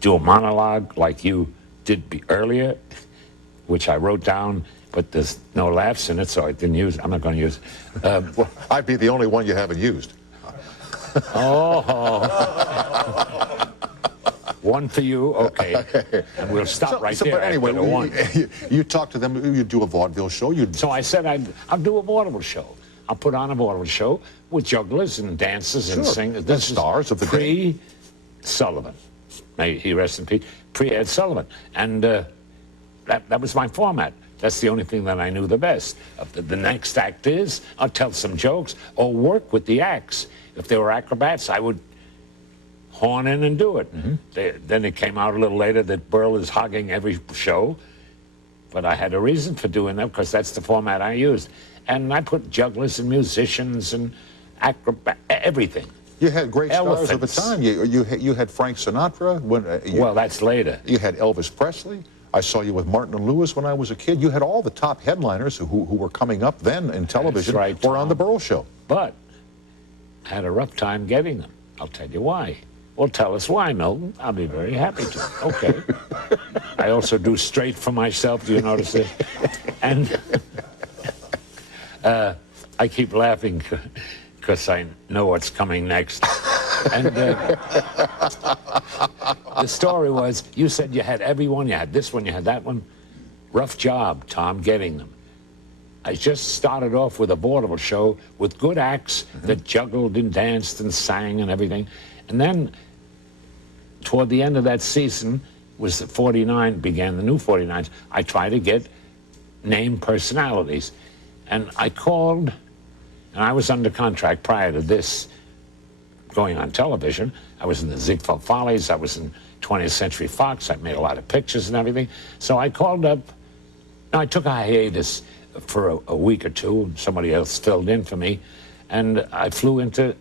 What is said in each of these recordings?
do a monologue like you did earlier, which I wrote down, but there's no laughs in it, so I didn't use it. I'm not going to use it. Well, I'd be the only one you haven't used. Oh. One for you, okay. And we'll stop right there. But anyway, after the one. You talk to them, you do a vaudeville show. So I said I'll do a vaudeville show. I'll put on a vaudeville show with jugglers and dancers and singers. The stars of the day. Pre-Sullivan. May he rest in peace. Pre-Ed Sullivan. And that was my format. That's the only thing that I knew the best. The next act is I'll tell some jokes or work with the acts. If they were acrobats, I would horn in and do it. Then it came out a little later that Berle is hogging every show, but I had a reason for doing that because that's the format I used. And I put jugglers and musicians and acrobats, everything. You had great stars of the time. You had Frank Sinatra. Well, that's later. You had Elvis Presley. I saw you with Martin and Lewis when I was a kid. You had all the top headliners who were coming up then in television or on the Berle Show. But I had a rough time getting them. I'll tell you why. Well, tell us why, Milton. I'll be very happy to. Okay. I also do straight for myself. Do you notice this? And I keep laughing because I know what's coming next. And the story was, you said you had everyone. You had this one, you had that one. Rough job, Tom, getting them. I just started off with a vaudeville show with good acts that juggled and danced and sang and everything. And then toward the end of that season was the 49, began the new 49s. I tried to get named personalities. And I called, and I was under contract prior to this going on television. I was in the Ziegfeld Follies. I was in 20th Century Fox. I made a lot of pictures and everything. So I called up. I took a hiatus for a week or two, and somebody else filled in for me. And I flew into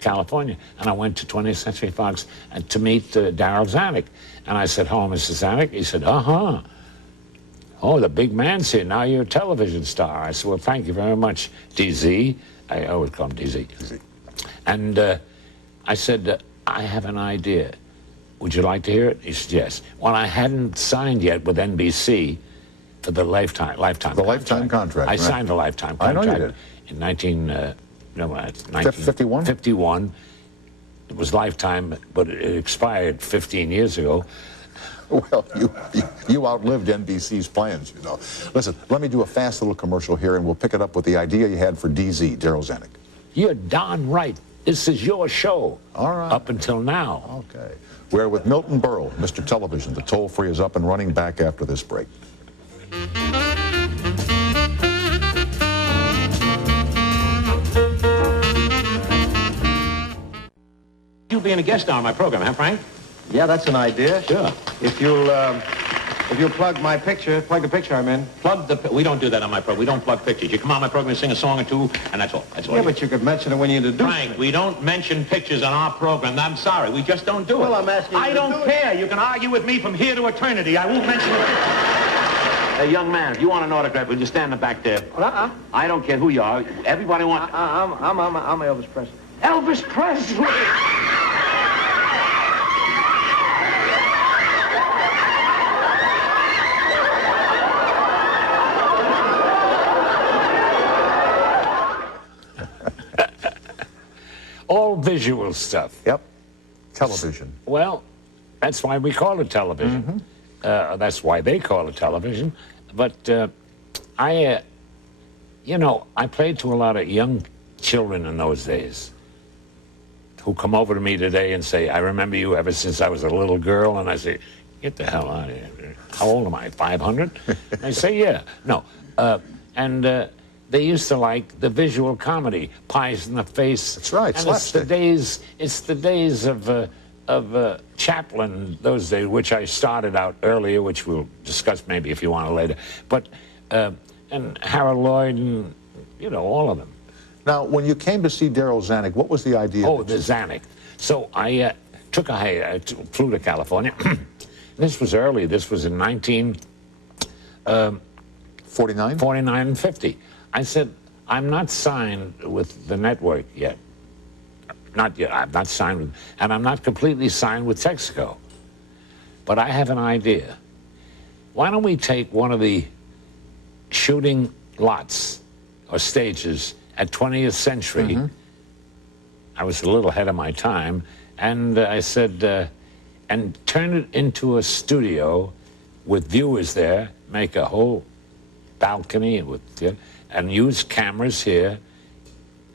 California, and I went to 20th Century Fox to meet Darryl Zanuck. And I said, "Hello, Mr. Zanuck." He said, "Uh-huh. Oh, the big man's here. Now you're a television star." I said, "Well, thank you very much, DZ." I always call him DZ. And I said, "I have an idea. Would you like to hear it?" He said, "Yes." Well, I hadn't signed yet with NBC for the lifetime contract. Lifetime contract. I signed a lifetime contract. I know you did. In 1951. 51? It was lifetime, but it expired 15 years ago. Well, you outlived NBC's plans, you know. Listen, let me do a fast little commercial here, and we'll pick it up with the idea you had for DZ, Darryl Zanuck. You're darn right. This is your show. All right. Up until now. Okay. We're with Milton Berle, Mr. Television. The toll-free is up and running back after this break. You being a guest star on my program, huh, Frank? Yeah, that's an idea. Sure. If you'll plug the picture I'm in. We don't do that on my program. We don't plug pictures. You come on my program and sing a song or two, and that's all. That's all. Yeah, but you could mention it when you introduce Frank, we don't mention pictures on our program. I'm sorry. We just don't do it. Well, I'm asking you I to don't do care. You can argue with me from here to eternity. I won't mention it. Hey, young man, if you want an autograph, will you stand in the back there? I don't care who you are. Everybody wants... I'm Elvis Presley. Elvis Presley! All visual stuff. Yep. Television. Well, that's why we call it television. That's why they call it television. But I played to a lot of young children in those days who come over to me today and say, "I remember you ever since I was a little girl." And I say, "Get the hell out of here. How old am I, 500? And they say, "Yeah." No. They used to like the visual comedy, Pies in the Face. That's right, and slapstick. It's the days of Chaplin, those days, which I started out earlier, which we'll discuss maybe if you want to later. But, and Harold Lloyd and, all of them. Now, when you came to see Darryl Zanuck, what was the idea? Oh, the Zanuck. So I flew to California. This was early. This was in 49? 49 and 50. I said, "I'm not signed with the network yet. Not yet. I'm not signed with, and I'm not completely signed with Texaco. but I have an idea. Why don't we take one of the shooting lots or stages at 20th Century? I was a little ahead of my time, and I said, and turn it into a studio with viewers there, make a whole balcony with, and use cameras here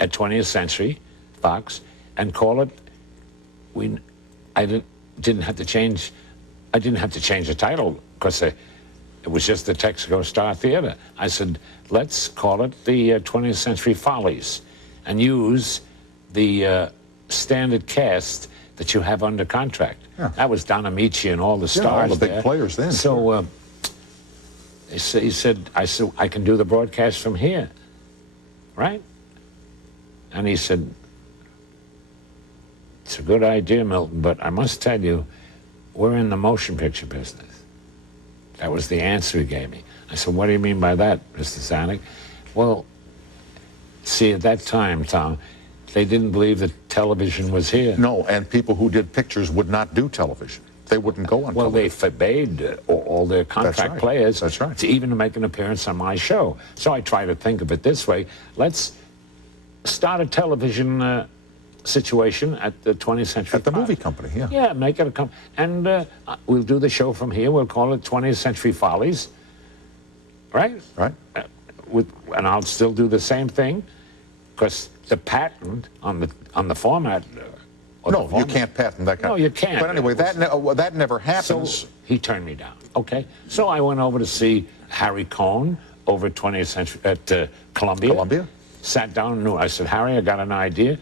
at 20th Century Fox, and call it. I didn't have to change. I didn't have to change the title because it was just the Texaco Star Theater. I said, let's call it the 20th Century Follies, and use the standard cast that you have under contract. Yeah. That was Don Amici and all the stars. All the big there. players then. So he said, I can do the broadcast from here, right? And he said, it's a good idea, Milton, but I must tell you, we're in the motion picture business. That was the answer he gave me. I said, what do you mean by that, Mr. Zanuck? Well, see, at that time, Tom, they didn't believe that television was here. No, and people who did pictures would not do television. They wouldn't go on Well, television. they forbade all their contract players to even make an appearance on my show. So I try to think of it this way. Let's start a television situation at the 20th Century At the Fox. movie company, yeah. Yeah, make it a company. And we'll do the show from here. We'll call it 20th Century Follies. Right? Right. And I'll still do the same thing, because the patent on the format. No, you can't patent that kind. No, you can't. But anyway, that never happens. So he turned me down. Okay. So I went over to see Harry Cohn over at 20th Century at Columbia. Columbia. Sat down and knew. I said, Harry, I got an idea.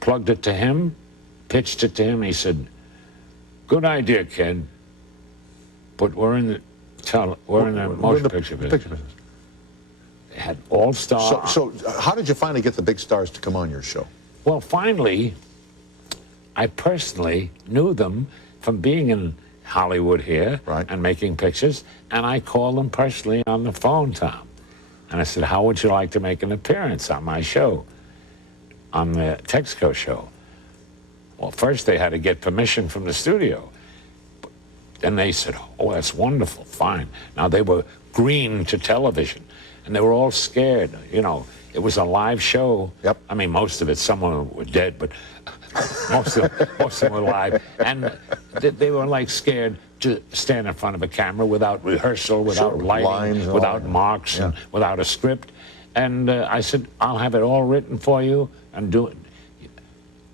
Plugged it to him, pitched it to him. He said, "Good idea, kid. But we're in the motion picture business." They had all stars. So how did you finally get the big stars to come on your show? Well, finally, I personally knew them from being in Hollywood here and making pictures, and I called them personally on the phone, Tom. And I said, how would you like to make an appearance on my show, on the Texaco show? Well, first they had to get permission from the studio. Then they said, oh, that's wonderful, fine. Now they were green to television, and they were all scared. You know, it was a live show. Yep. I mean, most of it, some of them were dead, but most of them were live. And they were like scared to stand in front of a camera without rehearsal, without lighting, without marks, and without a script. And I said, I'll have it all written for you and do it.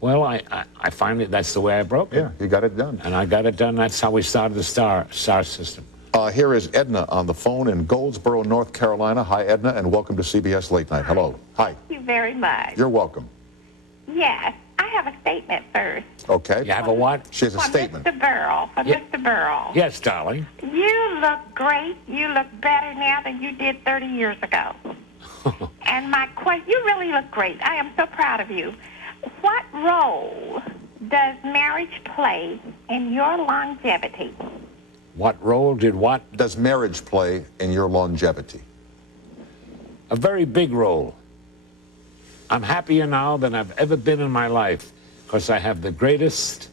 Well, I find that's the way I broke it. Yeah, you got it done. And I got it done. That's how we started the star system. Here is Edna on the phone in Goldsboro, North Carolina. Hi, Edna, and welcome to CBS Late Night. Hello. Hi. Thank you very much. You're welcome. Yes, I have a statement first. Okay. You have a what? She has a statement. Mr. Berle, Mr. Berle. Yes, darling. You look great. You look better now than you did 30 years ago. And my question, you really look great. I am so proud of you. What role does marriage play in your longevity? What role did what? Does marriage play in your longevity? A very big role. I'm happier now than I've ever been in my life because I have the greatest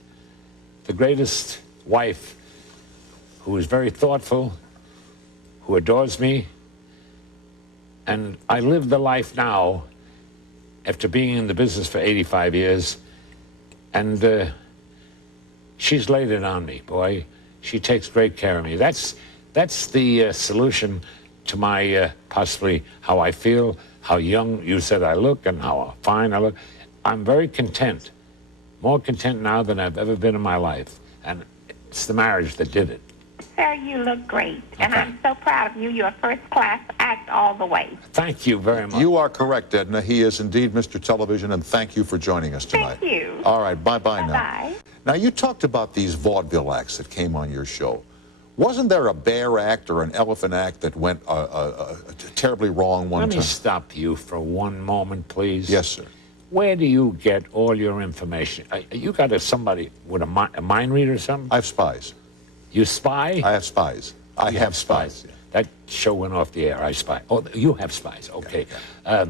wife who is very thoughtful, who adores me, and I live the life now after being in the business for 85 years, and she's laid it on me, boy. She takes great care of me. That's the solution to my possibly how I feel, how young you said I look, and how fine I look. I'm very content, more content now than I've ever been in my life, and it's the marriage that did it. Sir, you look great, and I'm so proud of you. You're a first-class act all the way. Thank you very much. You are correct, Edna. He is indeed Mr. Television, and thank you for joining us tonight. Thank you. All right, bye-bye now. Bye-bye. Now, you talked about these vaudeville acts that came on your show. Wasn't there a bear act or an elephant act that went terribly wrong one time? Let me stop you for one moment, please. Yes, sir. Where do you get all your information? You got somebody with a mind reader or something? I have spies. You spy? I have spies. I have spies. That show went off the air. I spy. Oh, you have spies. Okay. Yeah.